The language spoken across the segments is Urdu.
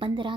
15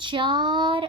4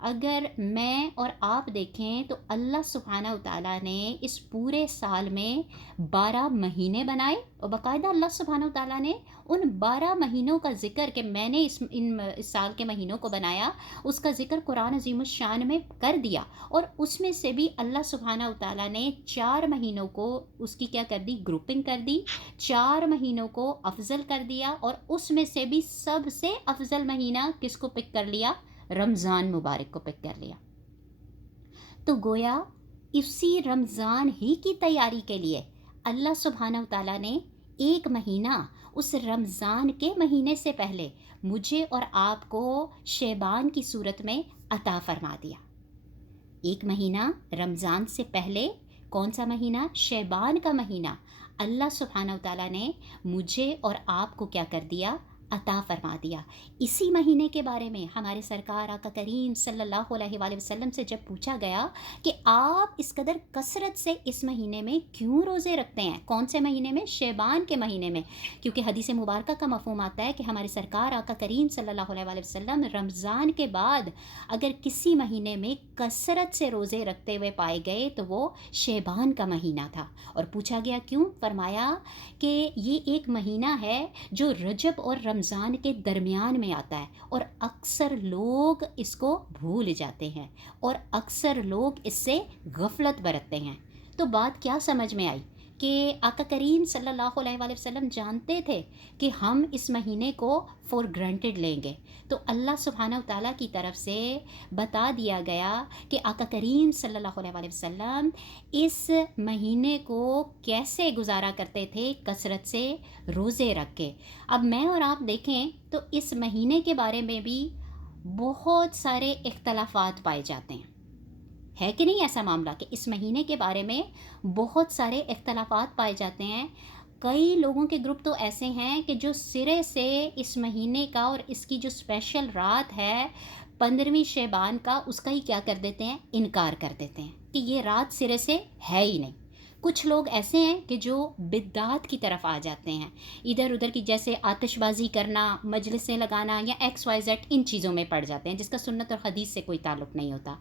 اگر میں اور آپ دیکھیں تو اللہ سبحانہ وتعالیٰ نے اس پورے سال میں 12 مہینے بنائے، اور باقاعدہ اللہ سبحانہ وتعالیٰ نے ان 12 مہینوں کا ذکر کہ میں نے اس سال کے مہینوں کو بنایا، اس کا ذکر قرآن عظیم الشان میں کر دیا. اور اس میں سے بھی اللہ سبحانہ وتعالیٰ نے 4 مہینوں کو اس کی کیا کر دی، گروپنگ کر دی، 4 مہینوں کو افضل کر دیا. اور اس میں سے بھی سب سے افضل مہینہ کس کو پک کر لیا؟ رمضان مبارک کو پک کر لیا. تو گویا اسی رمضان ہی کی تیاری کے لیے اللہ سبحانہ وتعالیٰ نے ایک مہینہ اس رمضان کے مہینے سے پہلے مجھے اور آپ کو شعبان کی صورت میں عطا فرما دیا. ایک مہینہ رمضان سے پہلے، کون سا مہینہ؟ شعبان کا مہینہ اللہ سبحانہ وتعالیٰ نے مجھے اور آپ کو کیا کر دیا؟ عطا فرما دیا. اسی مہینے کے بارے میں ہمارے سرکار آقا کریم صلی اللہ علیہ وآلہ وسلم سے جب پوچھا گیا کہ آپ اس قدر کثرت سے اس مہینے میں کیوں روزے رکھتے ہیں؟ کون سے مہینے میں؟ شعبان کے مہینے میں. کیونکہ حدیث مبارکہ کا مفہوم آتا ہے کہ ہمارے سرکار آقا کریم صلی اللہ علیہ وآلہ وسلم رمضان کے بعد اگر کسی مہینے میں کثرت سے روزے رکھتے ہوئے پائے گئے تو وہ شعبان کا مہینہ تھا. اور پوچھا گیا کیوں؟ فرمایا کہ یہ ایک مہینہ ہے جو رجب اور رمضان کے درمیان میں آتا ہے، اور اکثر لوگ اس کو بھول جاتے ہیں اور اکثر لوگ اس سے غفلت برتتے ہیں. تو بات کیا سمجھ میں آئی کہ آقا کریم صلی اللہ علیہ وآلہ وسلم جانتے تھے کہ ہم اس مہینے کو فور گرانٹیڈ لیں گے. تو اللہ سبحانہ وتعالیٰ کی طرف سے بتا دیا گیا کہ آقا کریم صلی اللہ علیہ وآلہ وسلم اس مہینے کو کیسے گزارا کرتے تھے؟ کثرت سے روزے رکھ کے. اب میں اور آپ دیکھیں تو اس مہینے کے بارے میں بھی بہت سارے اختلافات پائے جاتے ہیں، ہے کہ نہیں ایسا معاملہ کہ اس مہینے کے بارے میں بہت سارے اختلافات پائے جاتے ہیں. کئی لوگوں کے گروپ تو ایسے ہیں کہ جو سرے سے اس مہینے کا اور اس کی جو اسپیشل رات ہے 15ویں شعبان کا، اس کا ہی کیا کر دیتے ہیں؟ انکار کر دیتے ہیں کہ یہ رات سرے سے ہے ہی نہیں. کچھ لوگ ایسے ہیں کہ جو بدعات کی طرف آ جاتے ہیں، ادھر ادھر کی، جیسے آتش بازی کرنا، مجلسیں لگانا یا ایکس وائی زیڈ، ان چیزوں میں پڑ جاتے ہیں جس کا سنت اور حدیث سے کوئی تعلق نہیں ہوتا.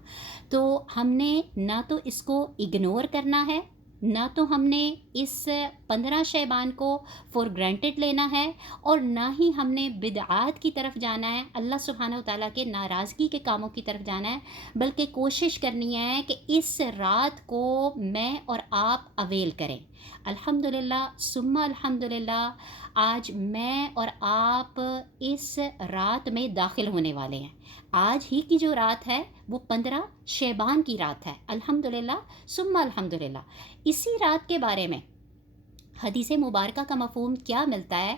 تو ہم نے نہ تو اس کو اگنور کرنا ہے، نہ تو ہم نے اس 15 شعبان کو فور گرانٹیڈ لینا ہے، اور نہ ہی ہم نے بدعات کی طرف جانا ہے، اللہ سبحانہ وتعالیٰ کے ناراضگی کے کاموں کی طرف جانا ہے. بلکہ کوشش کرنی ہے کہ اس رات کو میں اور آپ اویل کریں. الحمدللہ ثم الحمدللہ آج میں اور آپ اس رات میں داخل ہونے والے ہیں. آج ہی کی جو رات ہے وہ 15 شعبان کی رات ہے. الحمدللہ ثم الحمدللہ. اسی رات کے بارے میں حدیث مبارکہ کا مفہوم کیا ملتا ہے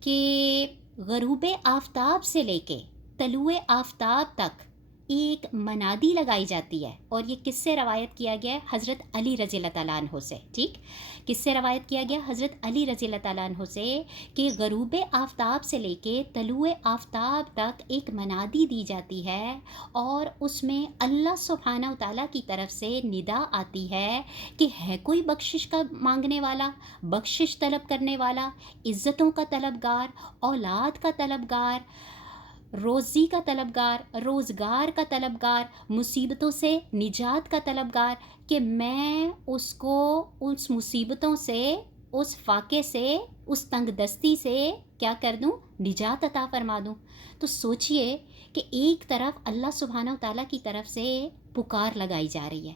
کہ غروب آفتاب سے لے کے طلوع آفتاب تک ایک منادی لگائی جاتی ہے. اور یہ کس سے روایت کیا گیا ہے؟ حضرت علی رضی اللہ تعالیٰ عنہ سے. ٹھیک، کس سے روایت کیا گیا؟ حضرت علی رضی اللہ تعالیٰ عنہ سے، کہ غروب آفتاب سے لے کے طلوع آفتاب تک ایک منادی دی جاتی ہے، اور اس میں اللہ سبحانہ وتعالیٰ کی طرف سے ندا آتی ہے کہ ہے کوئی بخشش کا مانگنے والا، بخشش طلب کرنے والا، عزتوں کا طلبگار، اولاد کا طلبگار، روزی کا طلبگار، روزگار کا طلبگار، مصیبتوں سے نجات کا طلبگار، کہ میں اس کو اس مصیبتوں سے، اس فاقے سے، اس تنگ دستی سے کیا کر دوں؟ نجات عطا فرما دوں. تو سوچئے کہ ایک طرف اللہ سبحانہ وتعالیٰ کی طرف سے پکار لگائی جا رہی ہے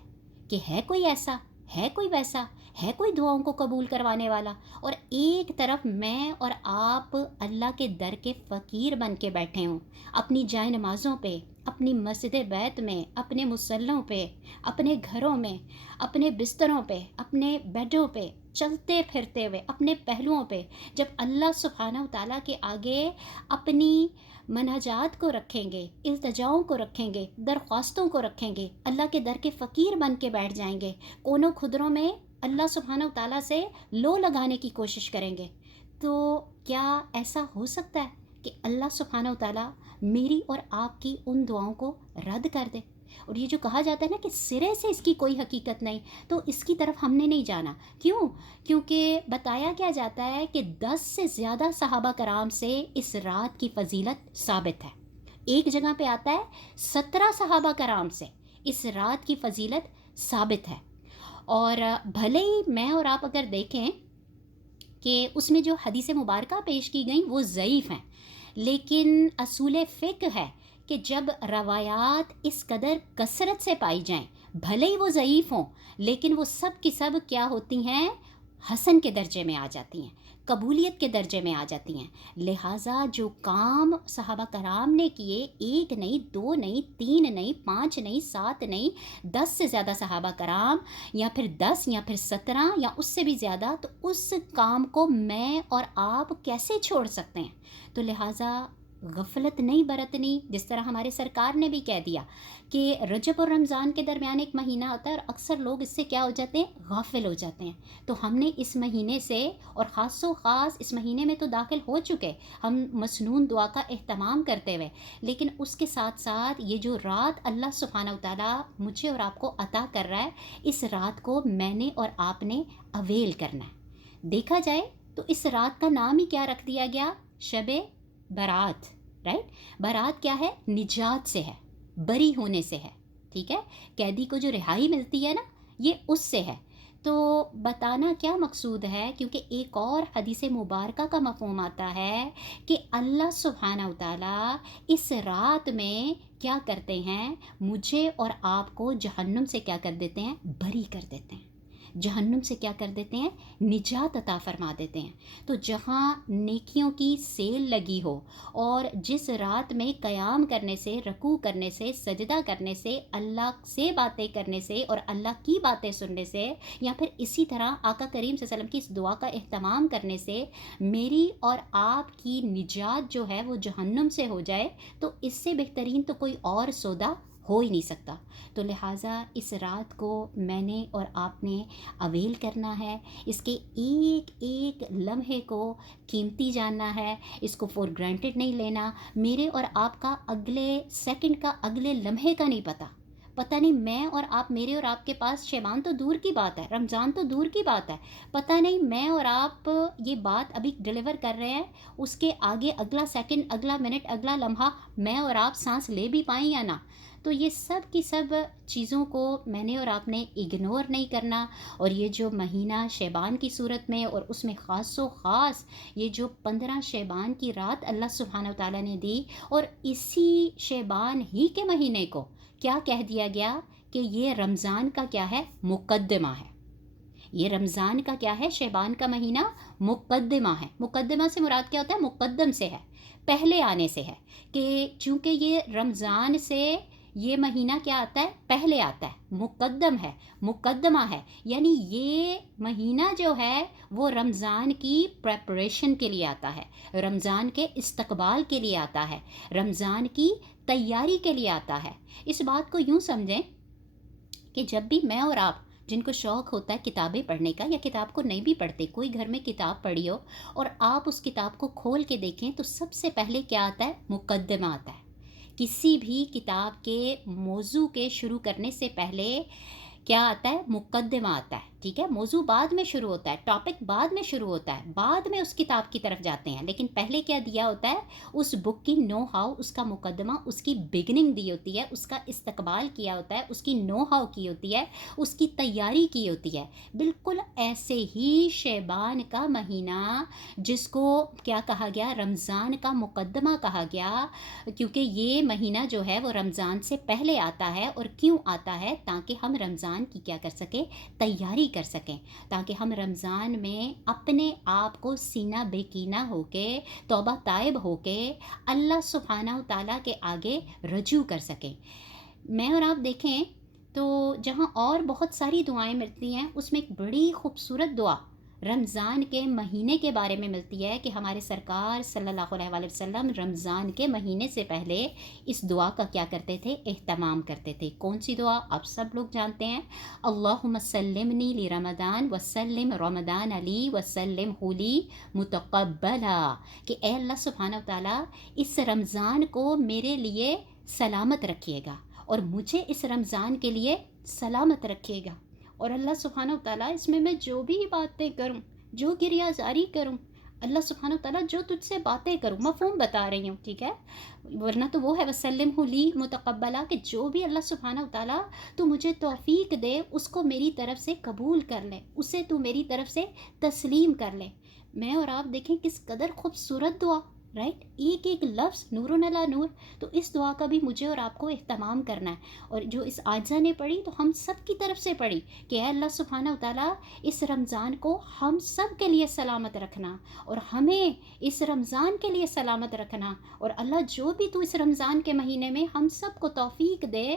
کہ ہے کوئی ایسا، ہے کوئی ویسا، ہے کوئی دعاؤں کو قبول کروانے والا، اور ایک طرف میں اور آپ اللہ کے در کے فقیر بن کے بیٹھے ہوں، اپنی جائے نمازوں پہ، اپنی مسجد بیت میں، اپنے مصلوں پہ، اپنے گھروں میں، اپنے بستروں پہ، اپنے بیڈوں پہ، چلتے پھرتے ہوئے اپنے پہلوؤں پہ جب اللہ سبحانہ وتعالیٰ کے آگے اپنی مناجات کو رکھیں گے، التجاؤں کو رکھیں گے، درخواستوں کو رکھیں گے، اللہ کے در کے فقیر بن کے بیٹھ جائیں گے، کونوں کھدروں میں اللہ سبحانہ وتعالیٰ سے لو لگانے کی کوشش کریں گے، تو کیا ایسا ہو سکتا ہے کہ اللہ سبحانہ وتعالیٰ میری اور آپ کی ان دعاؤں کو رد کر دے؟ اور یہ جو کہا جاتا ہے نا کہ سرے سے اس کی کوئی حقیقت نہیں، تو اس کی طرف ہم نے نہیں جانا. کیوں؟ کیونکہ بتایا کیا جاتا ہے کہ 10 سے زیادہ صحابہ کرام سے اس رات کی فضیلت ثابت ہے. ایک جگہ پہ آتا ہے 17 صحابہ کرام سے اس رات کی فضیلت ثابت ہے. اور بھلے ہی میں اور آپ اگر دیکھیں کہ اس میں جو حدیث مبارکہ پیش کی گئیں وہ ضعیف ہیں، لیکن اصول فقہ ہے کہ جب روایات اس قدر کثرت سے پائی جائیں، بھلے ہی وہ ضعیف ہوں، لیکن وہ سب کی سب کیا ہوتی ہیں؟ حسن کے درجے میں آ جاتی ہیں، قبولیت کے درجے میں آ جاتی ہیں. لہٰذا جو کام صحابہ کرام نے کیے، ایک نہیں، دو نہیں، تین نہیں، 5 نہیں، 7 نہیں، 10 سے زیادہ صحابہ کرام، یا پھر 10 یا پھر 17 یا اس سے بھی زیادہ، تو اس کام کو میں اور آپ کیسے چھوڑ سکتے ہیں؟ تو لہٰذا غفلت نہیں برتنی. جس طرح ہمارے سرکار نے بھی کہہ دیا کہ رجب اور رمضان کے درمیان ایک مہینہ ہوتا ہے اور اکثر لوگ اس سے کیا ہو جاتے ہیں؟ غافل ہو جاتے ہیں. تو ہم نے اس مہینے سے، اور خاص و خاص اس مہینے میں تو داخل ہو چکے ہم مسنون دعا کا اہتمام کرتے ہوئے، لیکن اس کے ساتھ ساتھ یہ جو رات اللہ سبحانہ وتعالیٰ مجھے اور آپ کو عطا کر رہا ہے، اس رات کو میں نے اور آپ نے اویل کرنا ہے. دیکھا جائے تو اس رات کا نام ہی کیا رکھ دیا گیا؟ شب برات. رائٹ؟ برات کیا ہے؟ نجات سے ہے، بری ہونے سے ہے. ٹھیک ہے؟ قیدی کو جو رہائی ملتی ہے نا، یہ اس سے ہے. تو بتانا کیا مقصود ہے؟ کیونکہ ایک اور حدیث مبارکہ کا مفہوم آتا ہے کہ اللہ سبحانہ وتعالیٰ اس رات میں کیا کرتے ہیں؟ مجھے اور آپ کو جہنم سے کیا کر دیتے ہیں؟ بری کر دیتے ہیں. جہنم سے کیا کر دیتے ہیں؟ نجات عطا فرما دیتے ہیں. تو جہاں نیکیوں کی سیل لگی ہو، اور جس رات میں قیام کرنے سے، رکوع کرنے سے، سجدہ کرنے سے، اللہ سے باتیں کرنے سے اور اللہ کی باتیں سننے سے، یا پھر اسی طرح آقا کریم صلی اللہ علیہ وسلم کی اس دعا کا اہتمام کرنے سے میری اور آپ کی نجات جو ہے وہ جہنم سے ہو جائے، تو اس سے بہترین تو کوئی اور سودا ہو ہی نہیں سکتا. تو لہٰذا اس رات کو میں نے اور آپ نے اویل کرنا ہے. اس کے ایک ایک لمحے کو قیمتی جاننا ہے، اس کو فور گرانٹیڈ نہیں لینا. میرے اور آپ کا اگلے سیکنڈ کا، اگلے لمحے کا نہیں پتہ نہیں میں اور آپ، میرے اور آپ کے پاس شعبان تو دور کی بات ہے، رمضان تو دور کی بات ہے، پتہ نہیں میں اور آپ یہ بات ابھی ڈیلیور کر رہے ہیں، اس کے آگے اگلا سیکنڈ، اگلا منٹ، اگلا لمحہ میں اور آپ سانس لے بھی پائیں یا نہ. تو یہ سب کی سب چیزوں کو میں نے اور آپ نے اگنور نہیں کرنا. اور یہ جو مہینہ شعبان کی صورت میں، اور اس میں خاص و خاص یہ جو 15 شعبان کی رات اللہ سبحانہ وتعالیٰ نے دی، اور اسی شعبان ہی کے مہینے کو کیا کہہ دیا گیا کہ یہ رمضان کا کیا ہے؟ مقدمہ ہے. یہ رمضان کا کیا ہے؟ شعبان کا مہینہ مقدمہ ہے. مقدمہ سے مراد کیا ہوتا ہے؟ مقدم سے ہے، پہلے آنے سے ہے. کہ چونکہ یہ رمضان سے یہ مہینہ کیا آتا ہے؟ پہلے آتا ہے، مقدم ہے، مقدمہ ہے. یعنی یہ مہینہ جو ہے وہ رمضان کی پریپریشن کے لیے آتا ہے، رمضان کے استقبال کے لیے آتا ہے، رمضان کی تیاری کے لیے آتا ہے. اس بات کو یوں سمجھیں کہ جب بھی میں اور آپ، جن کو شوق ہوتا ہے کتابیں پڑھنے کا، یا کتاب کو نہیں بھی پڑھتے، کوئی گھر میں کتاب پڑھی ہو اور آپ اس کتاب کو کھول کے دیکھیں، تو سب سے پہلے کیا آتا ہے؟ مقدمہ آتا ہے. کسی بھی کتاب کے موضوع کے شروع کرنے سے پہلے کیا آتا ہے؟ مقدمہ آتا ہے. ٹھیک ہے؟ موضوع بعد میں شروع ہوتا ہے، ٹاپک بعد میں شروع ہوتا ہے، بعد میں اس کتاب کی طرف جاتے ہیں. لیکن پہلے کیا دیا ہوتا ہے؟ اس بک کی نو ہاؤ، اس کا مقدمہ، اس کی بگننگ دی ہوتی ہے، اس کا استقبال کیا ہوتا ہے، اس کی نو ہاؤ کی ہوتی ہے، اس کی تیاری کی ہوتی ہے. بالکل ایسے ہی شعبان کا مہینہ، جس کو کیا کہا گیا؟ رمضان کا مقدمہ کہا گیا، کیونکہ یہ مہینہ جو ہے وہ رمضان سے پہلے آتا ہے. اور کیوں آتا ہے؟ تاکہ ہم رمضان کی کیا کر سکیں؟ تیاری کر سکیں، تاکہ ہم رمضان میں اپنے آپ کو سینہ بے کینہ ہو کے، توبہ طائب ہو کے اللہ سبحانہ وتعالیٰ کے آگے رجوع کر سکیں. میں اور آپ دیکھیں تو جہاں اور بہت ساری دعائیں ملتی ہیں، اس میں ایک بڑی خوبصورت دعا رمضان کے مہینے کے بارے میں ملتی ہے کہ ہمارے سرکار صلی اللہ علیہ وآلہ وسلم رمضان کے مہینے سے پہلے اس دعا کا کیا کرتے تھے؟ اہتمام کرتے تھے. کون سی دعا؟ آپ سب لوگ جانتے ہیں، اللہم سلمنی لرمضان وسلم رمضان علی وسلم ہولی متقبلا. کہ اے اللہ سبحانہ وتعالیٰ، اس رمضان کو میرے لیے سلامت رکھیے گا، اور مجھے اس رمضان کے لیے سلامت رکھیے گا. اور اللہ سبحانہ وتعالیٰ، اس میں جو بھی باتیں کروں، جو گریہ زاری کروں، اللہ سبحانہ تعالیٰ جو تجھ سے باتیں کروں، مفہوم بتا رہی ہوں، ٹھیک ہے، ورنہ تو وہ ہے وسلم لی متقبلہ، کہ جو بھی اللہ سبحانہ تعالیٰ تو مجھے توفیق دے اس کو میری طرف سے قبول کر لے، اسے تو میری طرف سے تسلیم کر لے۔ میں اور آپ دیکھیں کس قدر خوبصورت دعا، رائٹ، ایک ایک لفظ نور علی نور۔ تو اس دعا کا بھی مجھے اور آپ کو اہتمام کرنا ہے، اور جو اس عاجزہ نے پڑھی تو ہم سب کی طرف سے پڑھی کہ اے اللہ سبحانہ تعالیٰ اس رمضان کو ہم سب کے لیے سلامت رکھنا، اور ہمیں اس رمضان کے لیے سلامت رکھنا، اور اللہ جو بھی تو اس رمضان کے مہینے میں ہم سب کو توفیق دے،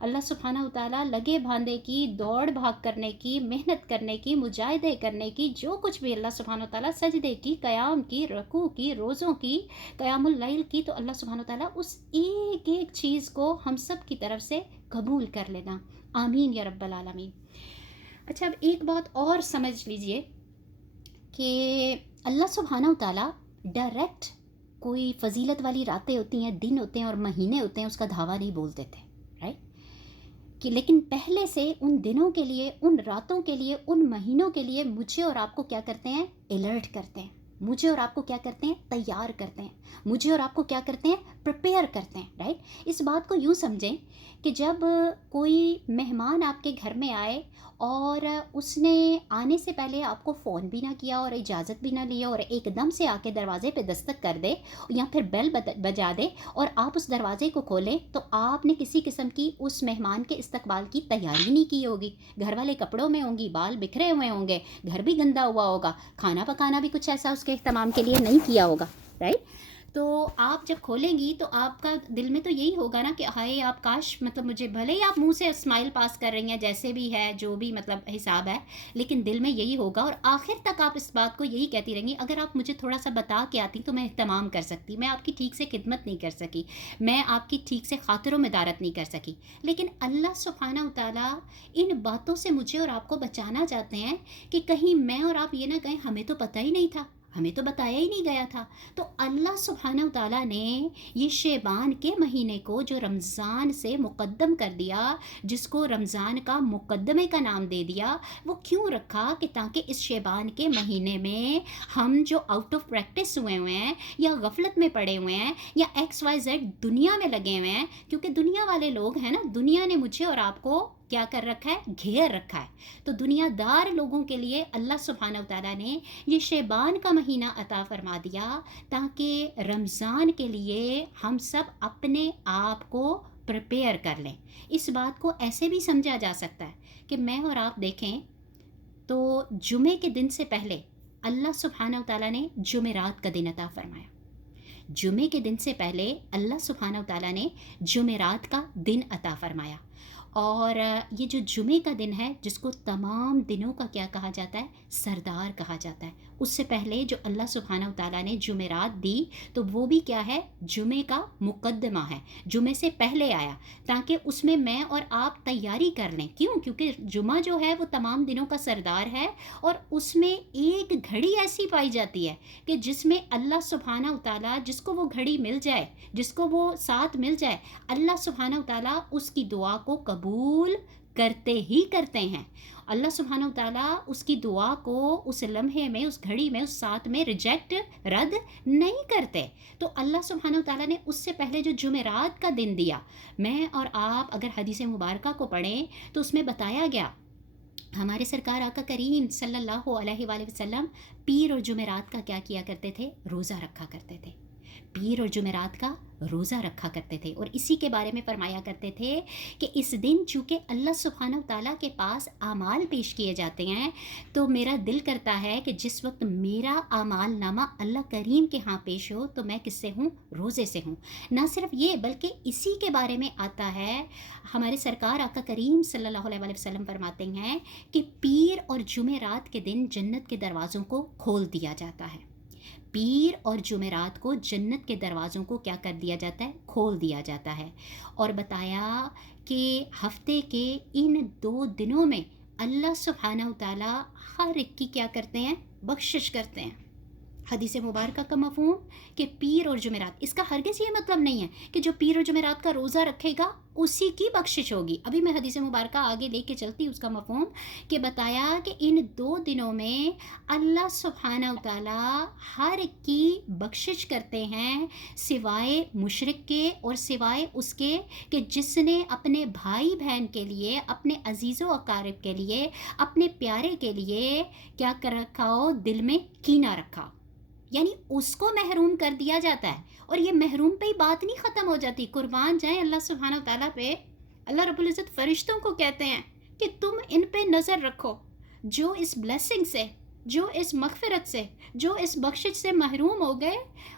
اللہ سبحانہ تعالیٰ لگے بھاندے کی، دوڑ بھاگ کرنے کی، محنت کرنے کی، مجاہدے کرنے کی، جو کچھ بھی اللہ سبحانہ تعالیٰ سجدے کی، قیام کی، رکوع کی، روزوں کی، قیام اللیل کی، تو اللہ سبحانہ تعالیٰ اس ایک ایک چیز کو ہم سب کی طرف سے قبول کر لینا، آمین یا رب العالمین۔ اچھا، اب ایک بات اور سمجھ لیجئے کہ اللہ سبحانہ تعالیٰ ڈائریکٹ کوئی فضیلت والی راتیں ہوتی ہیں، دن ہوتے ہیں اور مہینے ہوتے ہیں، اس کا دعویٰ نہیں بولتے تھے، رائٹ، کہ لیکن پہلے سے ان دنوں کے لیے، ان راتوں کے لیے، ان مہینوں کے لیے مجھے اور آپ کو کیا کرتے ہیں؟ الرٹ کرتے ہیں، مجھے اور آپ کو کیا کرتے ہیں؟ تیار کرتے ہیں، مجھے اور آپ کو کیا کرتے ہیں؟ پریپیئر کرتے ہیں، رائٹ۔ اس بات کو یوں سمجھیں کہ جب کوئی مہمان آپ کے گھر میں آئے اور اس نے آنے سے پہلے آپ کو فون بھی نہ کیا اور اجازت بھی نہ لیا، اور ایک دم سے آ کے دروازے پہ دستک کر دے یا پھر بیل بجا دے اور آپ اس دروازے کو کھولیں، تو آپ نے کسی قسم کی اس مہمان کے استقبال کی تیاری نہیں کی ہوگی، گھر والے کپڑوں میں ہوں گی، بال بکھرے ہوئے ہوں گے، گھر بھی گندا ہوا ہوگا، کھانا پکانا بھی کچھ ایسا اس کے اہتمام کے لیے نہیں کیا ہوگا، رائٹ۔ تو آپ جب کھولیں گی تو آپ کا دل میں تو یہی ہوگا نا کہ ہائے آپ کاش، مطلب مجھے، بھلے ہی آپ منہ سے اسمائل پاس کر رہی ہیں جیسے بھی ہے، جو بھی مطلب حساب ہے، لیکن دل میں یہی ہوگا، اور آخر تک آپ اس بات کو یہی کہتی رہیں گی، اگر آپ مجھے تھوڑا سا بتا کے آتی تو میں اہتمام کر سکتی، میں آپ کی ٹھیک سے خدمت نہیں کر سکی، میں آپ کی ٹھیک سے خاطر و مدارت نہیں کر سکی۔ لیکن اللہ سبحانہ تعالیٰ ان باتوں سے مجھے اور آپ کو بچانا چاہتے ہیں کہ کہیں میں اور آپ یہ نہ کہیں ہمیں تو پتہ ہی نہیں تھا، ہمیں تو بتایا ہی نہیں گیا تھا۔ تو اللہ سبحانہ تعالیٰ نے یہ شعبان کے مہینے کو جو رمضان سے مقدم کر دیا، جس کو رمضان کا مقدمے کا نام دے دیا، وہ کیوں رکھا؟ کہ تاکہ اس شعبان کے مہینے میں ہم جو آؤٹ آف پریکٹس ہوئے ہیں، یا غفلت میں پڑے ہوئے ہیں، یا ایکس وائی زیڈ دنیا میں لگے ہوئے ہیں، کیونکہ دنیا والے لوگ ہیں نا، دنیا نے مجھے اور آپ کو کیا کر رکھا ہے؟ گھیر رکھا ہے۔ تو دنیا دار لوگوں کے لیے اللہ سبحانہ تعالیٰ نے یہ شعبان کا مہینہ عطا فرما دیا، تاکہ رمضان کے لیے ہم سب اپنے آپ کو پریپیئر کر لیں۔ اس بات کو ایسے بھی سمجھا جا سکتا ہے کہ میں اور آپ دیکھیں تو جمعے کے دن سے پہلے اللہ سبحانہ تعالیٰ نے جمعرات کا دن عطا فرمایا، جمعے کے دن سے پہلے اللہ سبحانہ تعالیٰ نے جمعرات کا دن عطا فرمایا، اور یہ جو جمعے کا دن ہے، جس کو تمام دنوں کا کیا کہا جاتا ہے؟ سردار کہا جاتا ہے۔ اس سے پہلے جو اللہ سبحانہ تعالیٰ نے جمعرات دی تو وہ بھی کیا ہے؟ جمعے کا مقدمہ ہے، جمعے سے پہلے آیا، تاکہ اس میں اور آپ تیاری کر لیں۔ کیوں؟ کیونکہ جمعہ جو ہے وہ تمام دنوں کا سردار ہے، اور اس میں ایک گھڑی ایسی پائی جاتی ہے کہ جس میں اللہ سبحانہ تعالیٰ، جس کو وہ گھڑی مل جائے، جس کو وہ ساتھ مل جائے، اللہ سبحانہ تعالیٰ اس کی دعا کو قبول کرتے ہی کرتے ہیں۔ اللہ سبحانہ تعالیٰ اس کی دعا کو اس لمحے میں، اس گھڑی میں، اس ساتھ میں ریجیکٹ، رد نہیں کرتے۔ تو اللہ سبحانہ تعالیٰ نے اس سے پہلے جو جمعرات کا دن دیا، میں اور آپ اگر حدیث مبارکہ کو پڑھیں تو اس میں بتایا گیا، ہمارے سرکار آقا کریم صلی اللہ علیہ وآلہ وسلم پیر اور جمعرات کا کیا کیا کرتے تھے؟ روزہ رکھا کرتے تھے، پیر اور جمعرات کا روزہ رکھا کرتے تھے، اور اسی کے بارے میں فرمایا کرتے تھے کہ اس دن چونکہ اللہ سبحانہ تعالیٰ کے پاس اعمال پیش کیے جاتے ہیں، تو میرا دل کرتا ہے کہ جس وقت میرا اعمال نامہ اللہ کریم کے ہاں پیش ہو تو میں کس سے ہوں؟ روزے سے ہوں۔ نہ صرف یہ بلکہ اسی کے بارے میں آتا ہے، ہمارے سرکار آقا کریم صلی اللہ علیہ وسلم فرماتے ہیں کہ پیر اور جمعرات کے دن جنت کے دروازوں کو کھول دیا جاتا ہے، پیر اور جمعرات کو جنت کے دروازوں کو کیا کر دیا جاتا ہے؟ کھول دیا جاتا ہے۔ اور بتایا کہ ہفتے کے ان 2 دنوں میں اللہ سبحانہ تعالیٰ ہر ایک کی کیا کرتے ہیں؟ بخشش کرتے ہیں۔ حدیث مبارکہ کا مفہوم کہ پیر اور جمعرات، اس کا ہرگز یہ مطلب نہیں ہے کہ جو پیر اور جمعرات کا روزہ رکھے گا اسی کی بخشش ہوگی. ابھی میں حدیث مبارکہ آگے لے کے چلتی اس کا مفہوم کہ بتایا کہ ان 2 دنوں میں اللہ سبحانہ و تعالیٰ ہر کی بخشش کرتے ہیں سوائے مشرک کے اور سوائے اس کے کہ جس نے اپنے بھائی بہن کے لیے، اپنے عزیز و اقارب کے لیے، اپنے پیارے کے لیے کیا کر رکھا ہو، دل میں کینہ رکھا، یعنی اس کو محروم کر دیا جاتا ہے. اور یہ محروم پہ ہی بات نہیں ختم ہو جاتی. قربان جائیں اللہ سبحانہ وتعالیٰ پہ. اللہ رب العزت فرشتوں کو کہتے ہیں کہ تم ان پہ نظر رکھو جو اس بلیسنگ سے، جو اس مغفرت سے، جو اس بخشش سے محروم ہو گئے،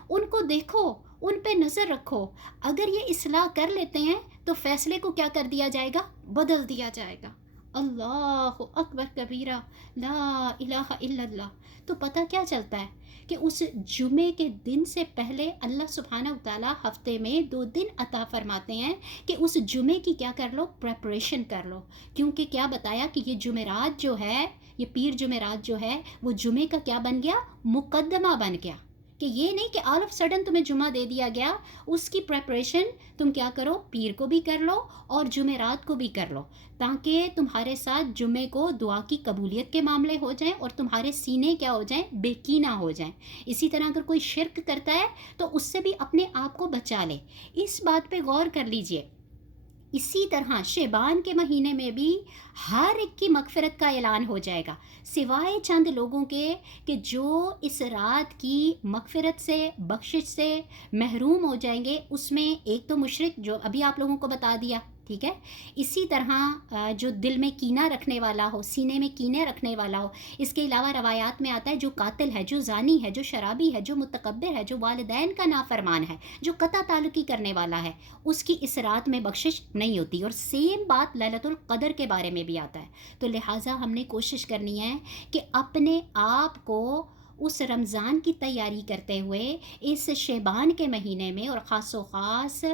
ان کو دیکھو، ان پہ نظر رکھو. اگر یہ اصلاح کر لیتے ہیں تو فیصلے کو کیا کر دیا جائے گا، بدل دیا جائے گا. اللہ اکبر کبیرہ، لا الہ الا اللہ. تو پتہ کیا چلتا ہے کہ اس جمعے کے دن سے پہلے اللہ سبحانہ وتعالیٰ ہفتے میں 2 دن عطا فرماتے ہیں کہ اس جمعے کی کیا کر لو، پریپریشن کر لو. کیونکہ کیا بتایا کہ یہ جمعرات جو ہے، یہ پیر جمعرات جو ہے وہ جمعے کا کیا بن گیا، مقدمہ بن گیا. کہ یہ نہیں کہ آل آف سڈن تمہیں جمعہ دے دیا گیا، اس کی پریپریشن تم کیا کرو، پیر کو بھی کر لو اور جمعرات کو بھی کر لو، تاکہ تمہارے ساتھ جمعے کو دعا کی قبولیت کے معاملے ہو جائیں اور تمہارے سینے کیا ہو جائیں، بے کینہ ہو جائیں. اسی طرح اگر کوئی شرک کرتا ہے تو اس سے بھی اپنے آپ کو بچا لے. اس بات پہ غور کر لیجئے. اسی طرح شعبان کے مہینے میں بھی ہر ایک کی مغفرت کا اعلان ہو جائے گا، سوائے چند لوگوں کے کہ جو اس رات کی مغفرت سے، بخشش سے محروم ہو جائیں گے. اس میں ایک تو مشرک جو ابھی آپ لوگوں کو بتا دیا، ٹھیک ہے. اسی طرح جو دل میں کینہ رکھنے والا ہو، سینے میں کینے رکھنے والا ہو. اس کے علاوہ روایات میں آتا ہے جو قاتل ہے، جو زانی ہے، جو شرابی ہے، جو متکبر ہے، جو والدین کا نافرمان ہے، جو قطع تعلقی کرنے والا ہے، اس کی اس رات میں بخشش نہیں ہوتی. اور سیم بات لیلۃ القدر کے بارے میں بھی آتا ہے. تو لہٰذا ہم نے کوشش کرنی ہے کہ اپنے آپ کو اس رمضان کی تیاری کرتے ہوئے اس شعبان کے مہینے میں، اور خاص و خاص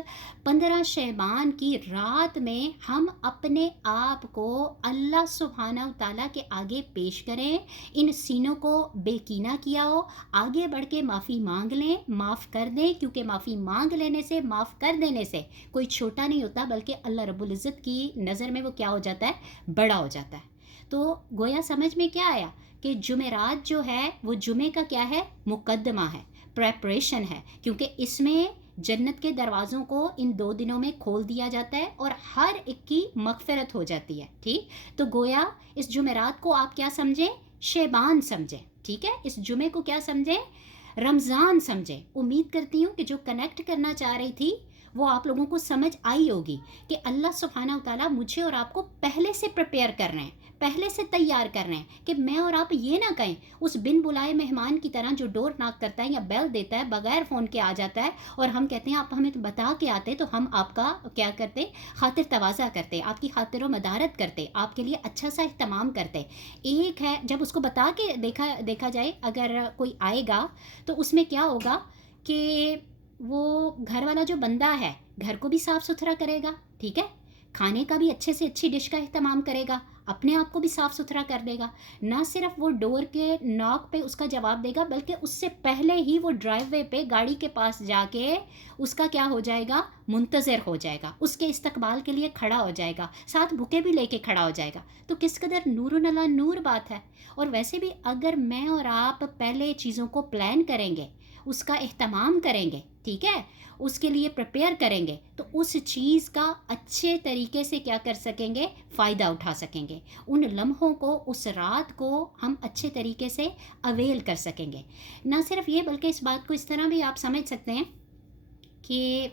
15 شعبان کی رات میں ہم اپنے آپ کو اللہ سبحانہ و تعالیٰ کے آگے پیش کریں. ان سینوں کو بے کینہ کیا ہو، آگے بڑھ کے معافی مانگ لیں، معاف کر دیں. کیونکہ معافی مانگ لینے سے، معاف کر دینے سے کوئی چھوٹا نہیں ہوتا، بلکہ اللہ رب العزت کی نظر میں وہ کیا ہو جاتا ہے، بڑا ہو جاتا ہے. تو گویا سمجھ میں کیا آیا کہ جمعرات جو ہے وہ جمعے کا کیا ہے، مقدمہ ہے، پریپریشن ہے. کیونکہ اس میں جنت کے دروازوں کو ان 2 دنوں میں کھول دیا جاتا ہے اور ہر ایک کی مغفرت ہو جاتی ہے. ٹھیک، تو گویا اس جمعرات کو آپ کیا سمجھیں، شعبان سمجھیں. ٹھیک ہے، اس جمعے کو کیا سمجھیں، رمضان سمجھیں. امید کرتی ہوں کہ جو کنیکٹ کرنا چاہ رہی تھی وہ آپ لوگوں کو سمجھ آئی ہوگی کہ اللہ سبحانہ و تعالیٰ مجھے اور آپ کو پہلے سے پریپیئر کر رہے ہیں، پہلے سے تیار کر رہے ہیں کہ میں اور آپ یہ نہ کہیں اس بن بلائے مہمان کی طرح جو ڈور ناک کرتا ہے یا بیل دیتا ہے، بغیر فون کے آ جاتا ہے اور ہم کہتے ہیں آپ ہمیں بتا کے آتے تو ہم آپ کا کیا کرتے، خاطر تواضع کرتے، آپ کی خاطر و مدارت کرتے، آپ کے لیے اچھا سا اہتمام کرتے. ایک ہے جب اس کو بتا کے دیکھا جائے، اگر کوئی آئے گا تو اس میں کیا ہوگا کہ وہ گھر والا جو بندہ ہے گھر کو بھی صاف ستھرا کرے گا، ٹھیک ہے، کھانے کا بھی اچھے سے اچھی ڈش کا اہتمام کرے گا، اپنے آپ کو بھی صاف ستھرا کر دے گا. نہ صرف وہ ڈور کے ناک پہ اس کا جواب دے گا، بلکہ اس سے پہلے ہی وہ ڈرائیو وے پہ گاڑی کے پاس جا کے اس کا کیا ہو جائے گا، منتظر ہو جائے گا، اس کے استقبال کے لیے کھڑا ہو جائے گا، ساتھ بھوکے بھی لے کے کھڑا ہو جائے گا. تو کس قدر نور علی نور بات ہے. اور ویسے بھی اگر میں اور آپ پہلے چیزوں کو پلان کریں گے، اس کا اہتمام کریں گے، ٹھیک ہے، اس کے لیے پریپیئر کریں گے، تو اس چیز کا اچھے طریقے سے کیا کر سکیں گے، فائدہ اٹھا سکیں گے. ان لمحوں کو، اس رات کو ہم اچھے طریقے سے اویل کر سکیں گے. نہ صرف یہ بلکہ اس بات کو اس طرح بھی آپ سمجھ سکتے ہیں کہ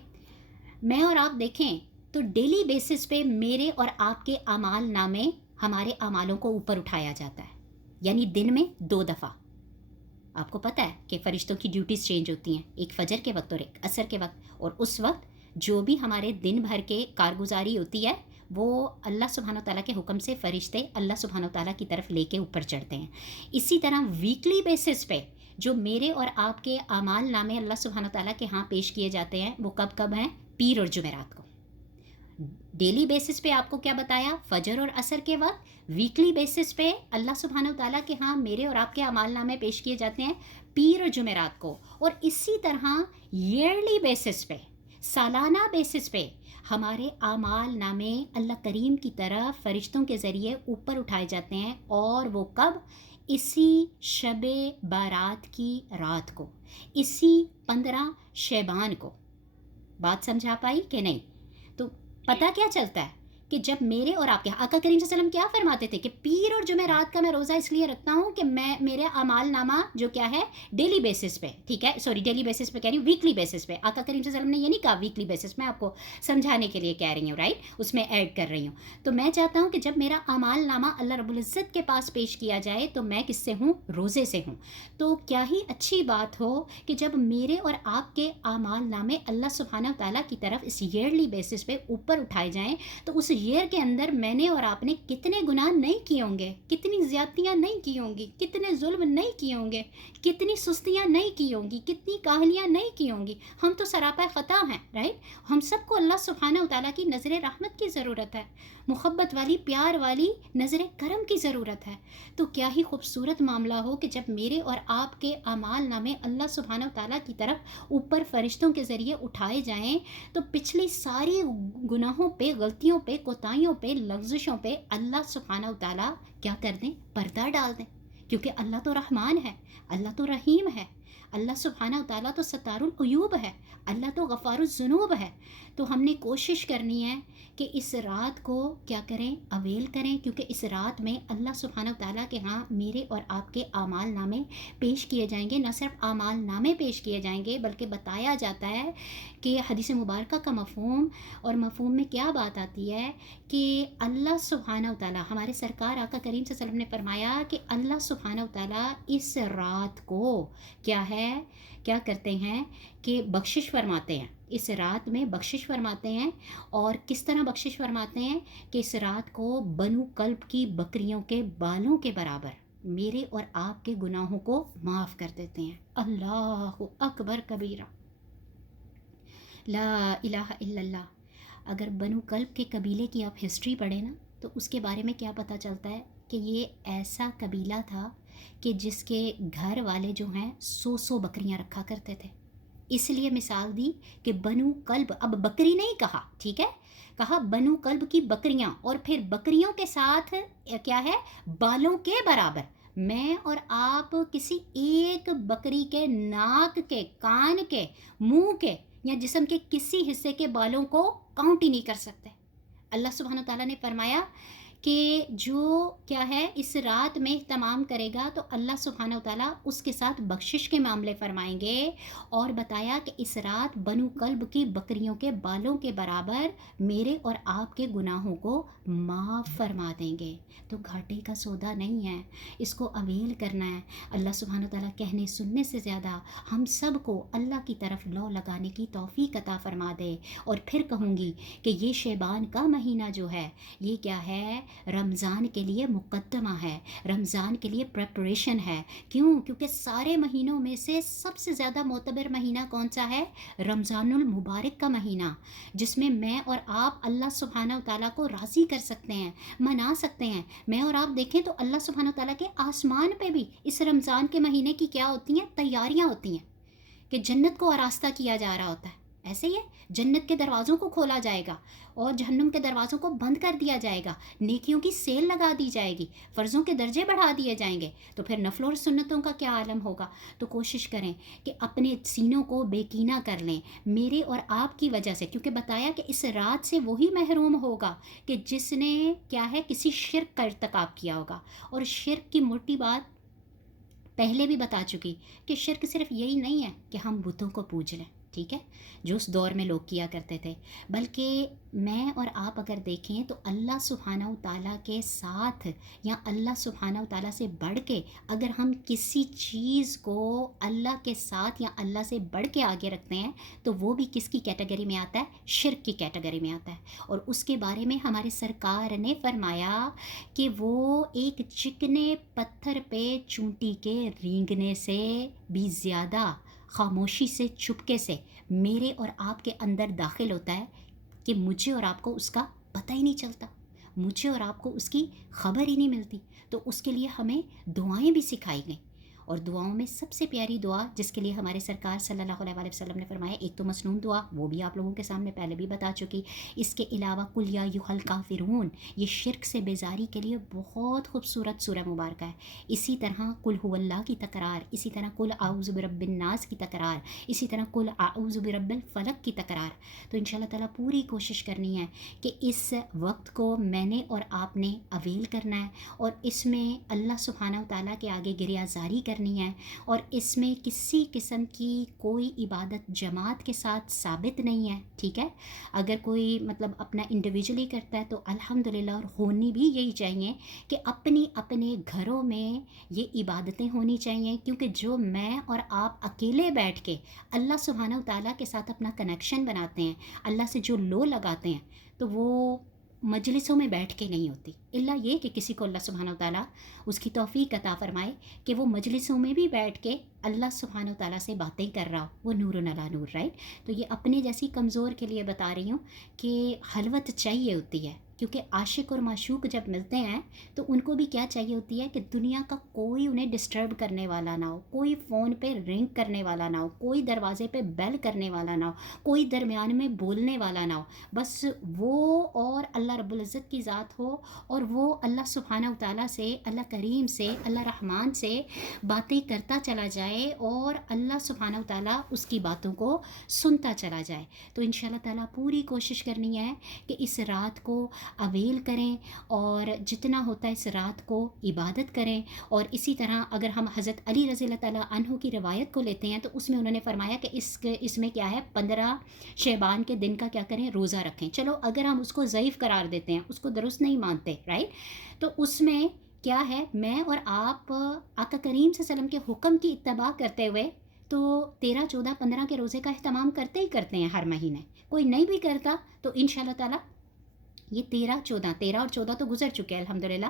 میں اور آپ دیکھیں تو ڈیلی بیسس پہ میرے اور آپ کے اعمال نامے، ہمارے اعمالوں کو اوپر اٹھایا جاتا ہے. یعنی دن میں 2 دفعہ. آپ کو پتہ ہے کہ فرشتوں کی ڈیوٹیز چینج ہوتی ہیں، ایک فجر کے وقت اور ایک عصر کے وقت. اور اس وقت جو بھی ہمارے دن بھر کے کارگزاری ہوتی ہے وہ اللہ سبحانہ و تعالیٰ کے حکم سے فرشتے اللہ سبحانہ و تعالیٰ کی طرف لے کے اوپر چڑھتے ہیں. اسی طرح ویکلی بیسس پہ جو میرے اور آپ کے اعمال نامے اللہ سبحانہ و تعالیٰ کے ہاں پیش کیے جاتے ہیں، وہ کب کب ہیں، پیر اور جمعرات کو. ڈیلی بیسس پہ آپ کو کیا بتایا، فجر اور عصر کے وقت. ویکلی بیسس پہ اللہ سبحانہ و تعالیٰ کے ہاں میرے اور آپ کے اعمال نامے پیش کیے جاتے ہیں پیر اور جمعرات کو، اور اسی طرح ایئرلی بیسس پہ، سالانہ بیسس پہ ہمارے اعمال نامے اللہ کریم کی طرف فرشتوں کے ذریعے اوپر اٹھائے جاتے ہیں، اور وہ کب؟ اسی شب بارات کی رات کو، اسی 15 شعبان کو۔ بات سمجھا پائی کہ نہیں؟ تو پتہ کیا چلتا ہے کہ جب میرے اور آپ کے آقا کریم صلی اللہ علیہ وسلم کیا فرماتے تھے کہ پیر اور جمعرات کا میں روزہ اس لیے رکھتا ہوں کہ میں میرے اعمال نامہ جو کیا ہے ڈیلی بیسس پہ، ٹھیک ہے، سوری ڈیلی بیسس پہ کہہ رہی ہوں، ویکلی بیسس پہ۔ آقا کریم صلی اللہ علیہ وسلم نے یہ نہیں کہا ویکلی بیسس، میں آپ کو سمجھانے کے لیے کہہ رہی ہوں، رائٹ، اس میں ایڈ کر رہی ہوں۔ تو میں چاہتا ہوں کہ جب میرا اعمال نامہ اللہ رب العزت کے پاس پیش کیا جائے تو میں کس سے ہوں؟ روزے سے ہوں۔ تو کیا ہی اچھی بات ہو کہ جب میرے اور آپ کے اعمال نامے اللہ سبحانہ و تعالیٰ کی طرف اس ایئرلی بیسس پہ اوپر اٹھائے جائیں، تو اس ایئر کے اندر میں نے اور آپ نے کتنے گناہ نہیں کیے ہوں گے، کتنی زیادتیاں نہیں کی ہوں گی، کتنے ظلم نہیں کیے ہوں گے، کتنی سستیاں نہیں کی ہوں گی، کتنی کاہلیاں نہیں کی ہوں گی۔ ہم تو سراپا خطا ہیں، رائٹ۔ ہم سب کو اللہ سبحانہ و تعالیٰ کی نظر رحمت کی ضرورت ہے، محبت والی، پیار والی نظر کرم کی ضرورت ہے۔ تو کیا ہی خوبصورت معاملہ ہو کہ جب میرے اور آپ کے اعمال نامے اللہ سبحانہ و تعالیٰ کی طرف اوپر فرشتوں کے ذریعے اٹھائے جائیں، تو پچھلی ساری گناہوں پہ، غلطیوں پہ، کوتاہیوں پہ، لغزشوں پہ اللہ سبحانہ و تعالیٰ کیا کر دیں؟ پردہ ڈال دیں، کیونکہ اللہ تو رحمان ہے، اللہ تو رحیم ہے، اللہ سبحانہ و تعالیٰ تو ستار العیوب ہے، اللہ تو غفار الذنوب ہے۔ تو ہم نے کوشش کرنی ہے کہ اس رات کو کیا کریں؟ اویل کریں، کیونکہ اس رات میں اللہ سبحانہ و تعالیٰ کے ہاں میرے اور آپ کے اعمال نامے پیش کیے جائیں گے۔ نہ صرف اعمال نامے پیش کیے جائیں گے، بلکہ بتایا جاتا ہے کہ حدیث مبارکہ کا مفہوم، اور مفہوم میں کیا بات آتی ہے کہ اللہ سبحانہ و تعالیٰ، ہمارے سرکار آقا کریم صلی اللہ علیہ وسلم نے فرمایا کہ اللہ سبحانہ و تعالیٰ اس رات کو کیا ہے، کیا کرتے ہیں کہ بخشش فرماتے ہیں، اس رات میں بخشش فرماتے ہیں۔ اور کس طرح بخشش فرماتے ہیں؟ کہ اس رات کو بنو کلب کی بکریوں کے بالوں کے برابر میرے اور آپ کے گناہوں کو معاف کر دیتے ہیں۔ اللہ اکبر کبیرہ، لا الہ الا اللہ۔ اگر بنو کلب کے قبیلے کی آپ ہسٹری پڑھیں نا، تو اس کے بارے میں کیا پتہ چلتا ہے کہ یہ ایسا قبیلہ تھا کہ جس کے گھر والے جو ہیں 100 بکریاں رکھا کرتے تھے۔ اس لیے مثال دی کہ بنو کلب، اب بکری نہیں کہا، ٹھیک ہے، کہا بنو کلب کی بکریاں، اور پھر بکریوں کے ساتھ کیا ہے؟ بالوں کے برابر۔ میں اور آپ کسی ایک بکری کے ناک کے، کان کے، منہ کے یا جسم کے کسی حصے کے بالوں کو کاؤنٹ ہی نہیں کر سکتے۔ اللہ سبحانہ تعالیٰ نے فرمایا کہ جو کیا ہے اس رات میں اہتمام کرے گا تو اللہ سبحانہ وتعالیٰ اس کے ساتھ بخشش کے معاملے فرمائیں گے، اور بتایا کہ اس رات بنو کلب کی بکریوں کے بالوں کے برابر میرے اور آپ کے گناہوں کو معاف فرما دیں گے۔ تو گھاٹے کا سودا نہیں ہے، اس کو اویل کرنا ہے۔ اللہ سبحانہ وتعالیٰ کہنے سننے سے زیادہ ہم سب کو اللہ کی طرف لو لگانے کی توفیق عطا فرما دے۔ اور پھر کہوں گی کہ یہ شعبان کا مہینہ جو ہے یہ کیا ہے؟ رمضان کے لیے مقدمہ ہے، رمضان کے لیے پریپریشن ہے۔ کیوں؟ کیونکہ سارے مہینوں میں سے سب سے زیادہ معتبر مہینہ کون سا ہے؟ رمضان المبارک کا مہینہ، جس میں میں اور آپ اللہ سبحانہ وتعالیٰ کو راضی کر سکتے ہیں، منا سکتے ہیں۔ میں اور آپ دیکھیں تو اللہ سبحانہ وتعالیٰ کے آسمان پہ بھی اس رمضان کے مہینے کی کیا ہوتی ہیں؟ تیاریاں ہوتی ہیں کہ جنت کو آراستہ کیا جا رہا ہوتا ہے۔ ایسے ہی ہے، جنت کے دروازوں کو کھولا جائے گا اور جہنم کے دروازوں کو بند کر دیا جائے گا، نیکیوں کی سیل لگا دی جائے گی، فرضوں کے درجے بڑھا دیے جائیں گے، تو پھر نفل اور سنتوں کا کیا عالم ہوگا۔ تو کوشش کریں کہ اپنے سینوں کو بیکینہ کر لیں میرے اور آپ کی وجہ سے، کیونکہ بتایا کہ اس رات سے وہی محروم ہوگا کہ جس نے کیا ہے کسی شرک کا ارتکاب کیا ہوگا۔ اور شرک کی موٹی بات پہلے بھی بتا چکی کہ شرک صرف یہی نہیں ہے کہ ہم بتوں کو پوج لیں، ٹھیک ہے، جو اس دور میں لوگ کیا کرتے تھے، بلکہ میں اور آپ اگر دیکھیں تو اللہ سبحانہ و تعالیٰ کے ساتھ یا اللہ سبحانہ و تعالیٰ سے بڑھ کے اگر ہم کسی چیز کو اللہ کے ساتھ یا اللہ سے بڑھ کے آگے رکھتے ہیں تو وہ بھی کس کی کیٹیگری میں آتا ہے؟ شرک کی کیٹیگری میں آتا ہے۔ اور اس کے بارے میں ہمارے سرکار نے فرمایا کہ وہ ایک چکنے پتھر پہ چونٹی کے رینگنے سے بھی زیادہ خاموشی سے، چپکے سے میرے اور آپ کے اندر داخل ہوتا ہے کہ مجھے اور آپ کو اس کا پتہ ہی نہیں چلتا، مجھے اور آپ کو اس کی خبر ہی نہیں ملتی۔ تو اس کے لیے ہمیں دعائیں بھی سکھائی گئیں، اور دعاؤں میں سب سے پیاری دعا جس کے لیے ہمارے سرکار صلی اللہ علیہ وسلم نے فرمایا، ایک تو مسنون دعا، وہ بھی آپ لوگوں کے سامنے پہلے بھی بتا چکی، اس کے علاوہ قل یا ایھا الکافرون، یہ شرک سے بیزاری کے لیے بہت خوبصورت سورہ مبارکہ ہے۔ اسی طرح قل هو اللہ کی تکرار، اسی طرح قل اعوذ برب الناس کی تکرار، اسی طرح قل اعوذ برب الفلق کی تکرار۔ تو انشاءاللہ تعالیٰ پوری کوشش کرنی ہے کہ اس وقت کو میں نے اور آپ نے اویل کرنا ہے، اور اس میں اللہ سبحانہ و تعالیٰ کے آگے گریہ زاری کرنی ہے، اور اس میں کسی قسم کی کوئی عبادت جماعت کے ساتھ ثابت نہیں ہے، ٹھیک ہے؟ اگر کوئی مطلب اپنا انڈیویجولی کرتا ہے تو الحمدللہ، اور ہونی بھی یہی چاہیے کہ اپنی اپنے گھروں میں یہ عبادتیں ہونی چاہیے، کیونکہ جو میں اور آپ اکیلے بیٹھ کے اللہ سبحانہ و تعالیٰ کے ساتھ اپنا کنیکشن بناتے ہیں، اللہ سے جو لو لگاتے ہیں، تو وہ مجلسوں میں بیٹھ کے نہیں ہوتی، الا یہ کہ کسی کو اللہ سبحانہ و تعالیٰ اس کی توفیق عطا فرمائے کہ وہ مجلسوں میں بھی بیٹھ کے اللہ سبحانہ و تعالیٰ سے باتیں کر رہا ہو، وہ نور علی نور، رائٹ؟ تو یہ اپنے جیسی کمزور کے لیے بتا رہی ہوں کہ خلوت چاہیے ہوتی ہے، کیونکہ عاشق اور معشوق جب ملتے ہیں تو ان کو بھی کیا چاہیے ہوتی ہے کہ دنیا کا کوئی انہیں ڈسٹرب کرنے والا نہ ہو، کوئی فون پہ رنگ کرنے والا نہ ہو، کوئی دروازے پہ بیل کرنے والا نہ ہو، کوئی درمیان میں بولنے والا نہ ہو، بس وہ اور اللہ رب العزت کی ذات ہو، اور وہ اللہ سبحانہ و تعالیٰ سے، اللہ کریم سے، اللہ رحمان سے باتیں کرتا چلا جائے، اور اللہ سبحانہ و تعالیٰ اس کی باتوں کو سنتا چلا جائے۔ تو انشاءاللہ تعالیٰ پوری کوشش کرنی ہے کہ اس رات کو اویل کریں، اور جتنا ہوتا ہے اس رات کو عبادت کریں۔ اور اسی طرح اگر ہم حضرت علی رضی اللہ تعالیٰ عنہ کی روایت کو لیتے ہیں تو اس میں انہوں نے فرمایا کہ اس میں کیا ہے، 15 شعبان کے دن کا کیا کریں، روزہ رکھیں۔ چلو اگر ہم اس کو ضعیف قرار دیتے ہیں، اس کو درست نہیں مانتے، رائٹ؟ تو اس میں کیا ہے، میں اور آپ آقا کریم صلی اللہ علیہ وسلم کے حکم کی اتباع کرتے ہوئے تو 13 14 15 کے روزے کا اہتمام کرتے ہی کرتے ہیں ہر مہینے۔ کوئی نہیں بھی کرتا تو انشاءاللہ تعالیٰ یہ 13 اور 14 تو گزر چکے ہیں الحمدللہ،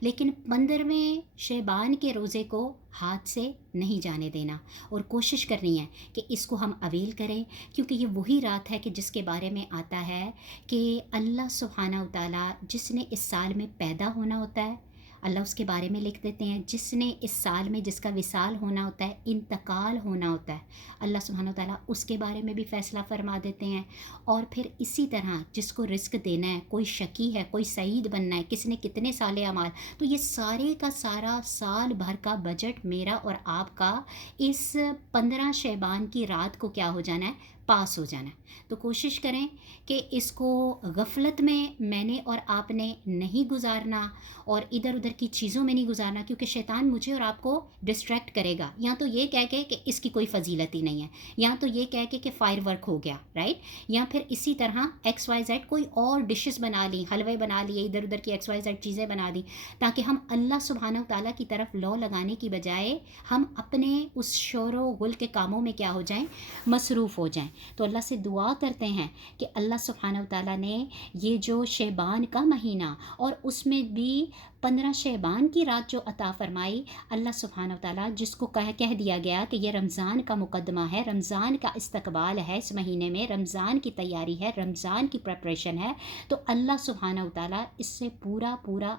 لیکن 15ویں شعبان کے روزے کو ہاتھ سے نہیں جانے دینا، اور کوشش کرنی ہے کہ اس کو ہم اویل کریں، کیونکہ یہ وہی رات ہے کہ جس کے بارے میں آتا ہے کہ اللہ سبحانہ و تعالیٰ جس نے اس سال میں پیدا ہونا ہوتا ہے، اللہ اس کے بارے میں لکھ دیتے ہیں، جس نے اس سال میں جس کا وصال ہونا ہوتا ہے، انتقال ہونا ہوتا ہے، اللہ سبحانہ و تعالیٰ اس کے بارے میں بھی فیصلہ فرما دیتے ہیں۔ اور پھر اسی طرح جس کو رزق دینا ہے، کوئی شقی ہے، کوئی سعید بننا ہے، کس نے کتنے سال اعمال، تو یہ سارے کا سارا سال بھر کا بجٹ میرا اور آپ کا اس 15 شعبان کی رات کو کیا ہو جانا ہے، پاس ہو جانا ہے۔ تو کوشش کریں کہ اس کو غفلت میں نے اور آپ نے نہیں گزارنا، اور ادھر ادھر کی چیزوں میں نہیں گزارنا، کیونکہ شیطان مجھے اور آپ کو ڈسٹریکٹ کرے گا، یا تو یہ کہہ کے کہ اس کی کوئی فضیلت ہی نہیں ہے، یا تو یہ کہہ کے کہ فائر ورک ہو گیا، رائٹ؟ یا پھر اسی طرح XYZ کوئی اور ڈشز بنا لی، حلوے بنا لیے، ادھر ادھر کی XYZ چیزیں بنا دی، تاکہ ہم اللہ سبحانہ و تعالیٰ کی طرف لو لگانے کی بجائے ہم اپنے اس شور و غل کے کاموں میں کیا ہو جائیں، مصروف ہو جائیں۔ تو اللہ سے دعا کرتے ہیں کہ اللہ سبحانہ و تعالیٰ نے یہ جو شعبان کا مہینہ، اور اس میں بھی 15 شعبان کی رات جو عطا فرمائی، اللہ سبحانہ و تعالیٰ جس کو کہہ دیا گیا کہ یہ رمضان کا مقدمہ ہے، رمضان کا استقبال ہے، اس مہینے میں رمضان کی تیاری ہے، رمضان کی پریپریشن ہے، تو اللہ سبحانہ و تعالیٰ اس سے پورا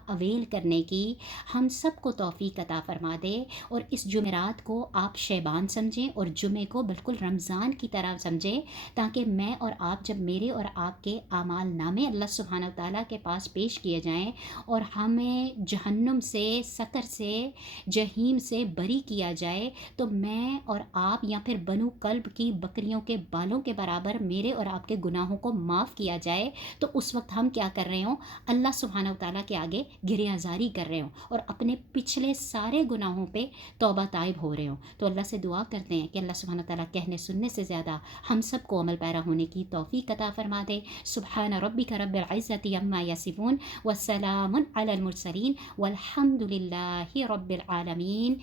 اویل کرنے کی ہم سب کو توفیق عطا فرما دے، اور اس جمعرات کو آپ شعبان سمجھیں اور جمعے کو بالکل رمضان کی طرح سمجھیں، تاکہ میں اور آپ، جب میرے اور آپ کے اعمال نامے اللہ سبحانہ و تعالیٰ کے پاس پیش کیے جائیں اور ہمیں جہنم سے، سقر سے، جہیم سے بری کیا جائے، تو میں اور آپ یا پھر بنو کلب کی بکریوں کے بالوں کے برابر میرے اور آپ کے گناہوں کو معاف کیا جائے، تو اس وقت ہم کیا کر رہے ہوں، اللہ سبحانہ و تعالیٰ کے آگے گریہ زاری کر رہے ہوں، اور اپنے پچھلے سارے گناہوں پہ توبہ طائب ہو رہے ہوں۔ تو اللہ سے دعا کرتے ہیں کہ اللہ سبحانہ و تعالیٰ کہنے سننے سے زیادہ ہم سب کو عمل پیرا ہونے کی توفیق عطا فرما دے۔ سبحان ربک رب العزت عما یصفون والسلام علی المرسلین والحمد للہ رب العالمین۔